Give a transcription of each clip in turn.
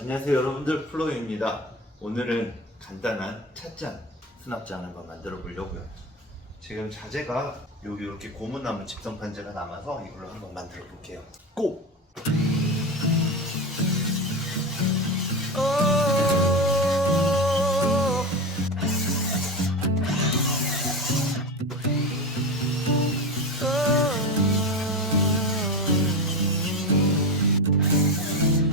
안녕하세요 여러분들, 플로우입니다. 오늘은 간단한 찻잔 수납장을 한번 만들어 보려고요. 지금 자재가 여기 이렇게 고무나무 집성판재가 남아서 이걸로 한번 만들어 볼게요. 고!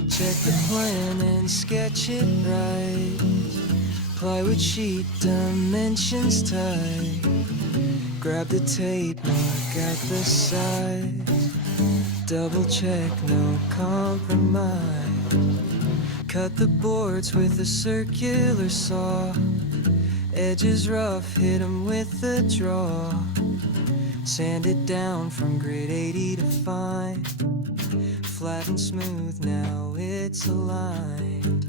Check the plan and sketch it right. Plywood sheet dimensions tight. Grab the tape, mark out the size. Double check, no compromise. Cut the boards with a circular saw. Edges rough, hit 'em with a draw. Sand it down from grade 80 to fine. Flat and smooth, now it's aligned.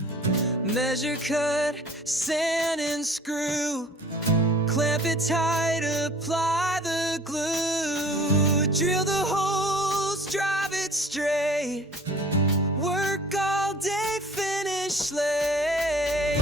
Measure, cut, sand and screw. Clamp it tight, apply the glue. Drill the holes, drive it straight. Work all day, finish late.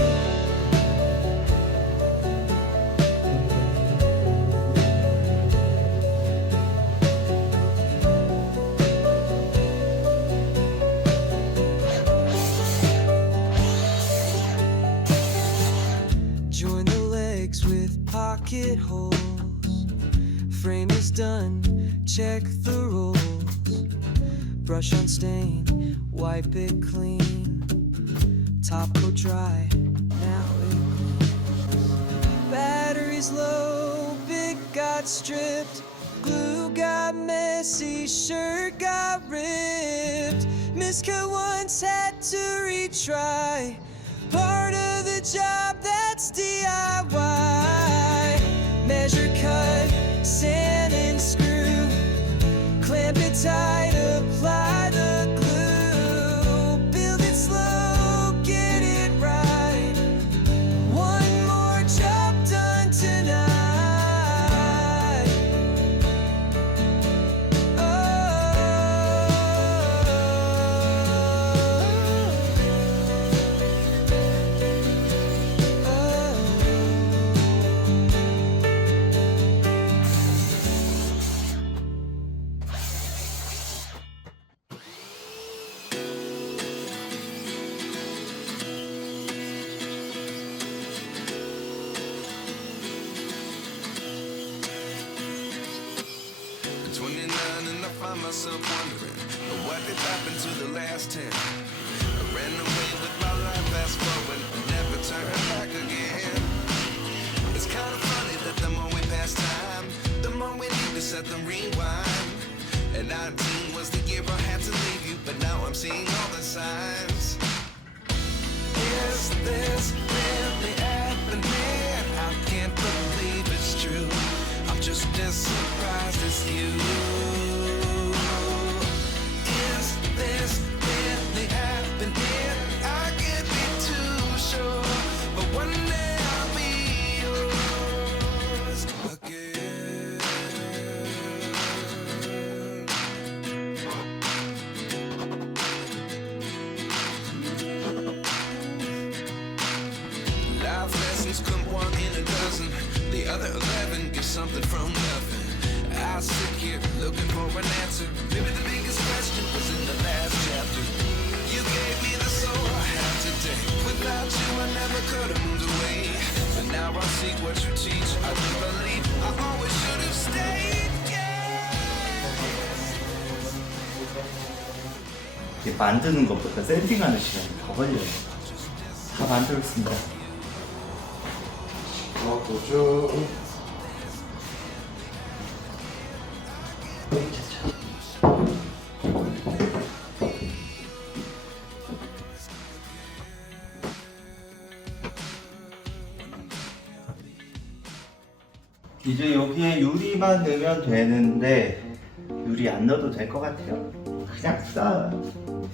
Join the legs with pocket holes. Frame is done, check the rolls. Brush on stain, wipe it clean. Top coat dry, now it cleans. Batteries low, big got stripped. Glue got messy, shirt got ripped. Miscut once, had to retry. Part of the job that's DIY. Measure, cut, sand and screw. Clamp it tight, apply the glue. Build it slow, get it right. One more job done tonight. Find myself wondering what did happen to the last 10. I ran away with my life, fast forward, never turn back again. It's kind of funny that the more we pass time, the more we need to set them rewind. And 19 was the year I had to leave you, but now I'm seeing all the signs. Is this really happening? I can't believe it's true. I'm just as surprised as you. This really happening? I can't be too sure, but one day I'll be yours again. Life lessons come one in a dozen. The other 11 get something from nothing. I sit here looking for an answer. Maybe the biggest question was in the last chapter. You gave me the soul I have today. Without you I never could have moved away. But now I see what you teach. I do believe I always should have stayed. 이게 만드는 것보다 샌딩하는 시간이 더 걸려요. 다 만들었습니다. 도주. 이제 여기에 유리만 넣으면 되는데 유리 안 넣어도 될 것 같아요. 그냥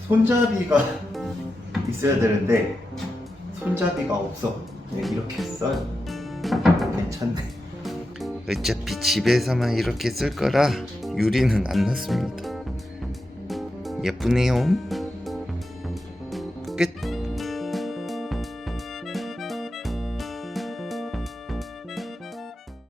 손잡이가 있어야 되는데 손잡이가 없어. 그냥 이렇게 써요. 괜찮네. 어차피 집에서만 이렇게 쓸 거라 유리는 안 넣습니다. 예쁘네요. 끝.